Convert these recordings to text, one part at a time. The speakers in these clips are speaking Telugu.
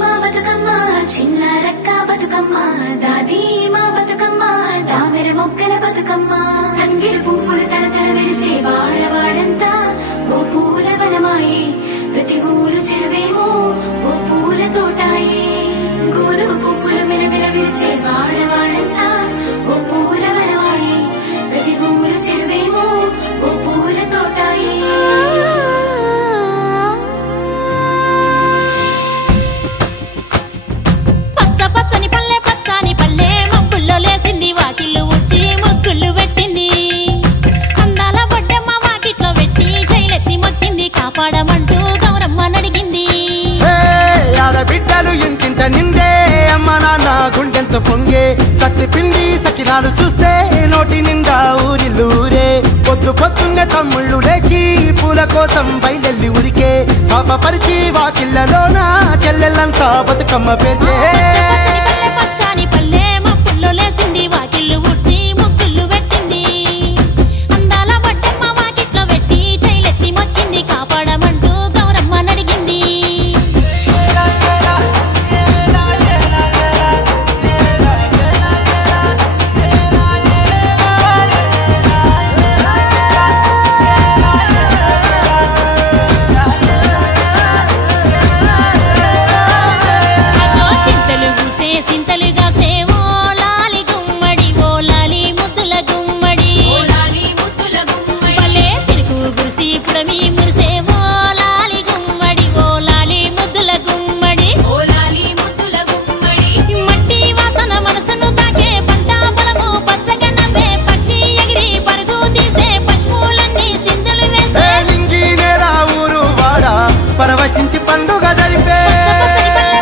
మా బతుకమ్మ చిన్న రక్క బతుకమ్మ దాది మా బతుకమ్మ దామెర మొగ్గల బతుకమ్మ తంగిడు పువ్వులు తడతడ మెరిసే వాడవాడంతా ఓ పూల వనమాయే ప్రతి ఊరు చెరువేమో ఓ పూల తోటాయే గోరు పువ్వులు మెలమెల మెరిసే వాడవాడంతా ఓ పూల వనమాయే ప్రతి ఊరు చెరువేమో ఓ పూల తోటాయే పచ్చని పల్లె పచ్చని పల్లె మబ్బుల్లో లేసింది వాకిళ్ళు ఉచ్చి ముగ్గులు పెట్టింది అందాల బొడ్డమ్మ వాకిట్లో పెట్టి జైలెత్తి మొచ్చింది కాపాడమంటూ గౌరమ్మ నడిగింది ఆడబిడ్డలు ఇంటింట నిందే అమ్మ నాన్న గుండెంతో పొంగే సత్తి పిండి సకినాలు చూస్తే నోటి నిండా ఊరిల్లూరే పొద్దు పొద్దున్నే తమ్ముళ్ళు లేచి పూల కోసం బయలెల్లి ఉరికే శాపపరిచి వాకిళ్ళలోన చెల్లెళ్ళంతా బతుకమ్మ పేర్చే పచ్చని పల్లె మబ్బుల్లో లేసింది వాకిళ్ళు ఉచ్చి ముగ్గులు పెట్టింది అందాల బొడ్డమ్మ వాకిట్లో పెట్టి జైలెత్తి మొచ్చింది కాపాడమంటూ గౌరమ్మ నడిగింది పరవశించి పండుగ జరిపే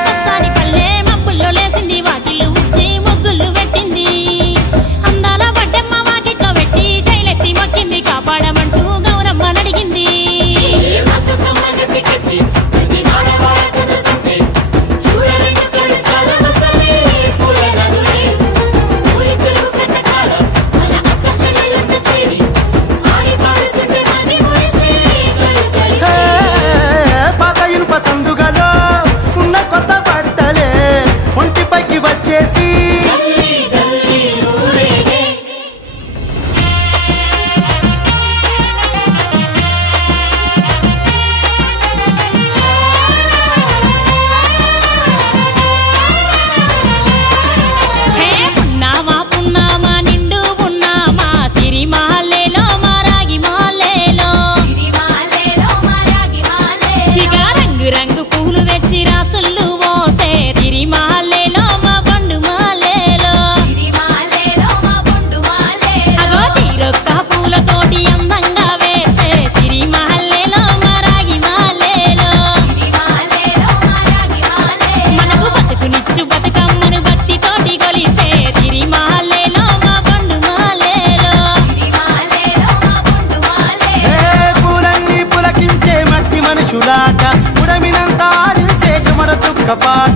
పచ్చని పల్లె మబ్బుల్లో లేసింది వాకిళ్ళు ఉచ్చి ముగ్గులు పెట్టింది అందాల బొడ్డమ్మ వాకిట్లో పెట్టి జైలెత్తి మొక్కింది కాపాడమంటూ గౌరమ్మ నడిగింది సందుగలో ఉన్న కొత్త బట్టలే ఒంటిపైకి వచ్చేసి పున్నామా పున్నామా నిండు పున్నామా సిరి మాలేలో మారాగి మాలేలో ఇక రంగు రంగు పూలు తెచ్చి రాసులు మోసే సిరి మాలేలో మా బండు మాలేలో అగో తీరొక్క పూలతోటి అందంగా వేచే సిరి మాలేలో మారాగి మాలేలో మనకు బతుకునిచ్చు బతుకమ్మను భక్తితోటి కొలిసే సిరి మాలేలో మా బండు మాలేలో పూలన్నీ పులకించే మట్టి మనుషులాట ఉడమినంత ఆడించే చెమడ చుక్క పాట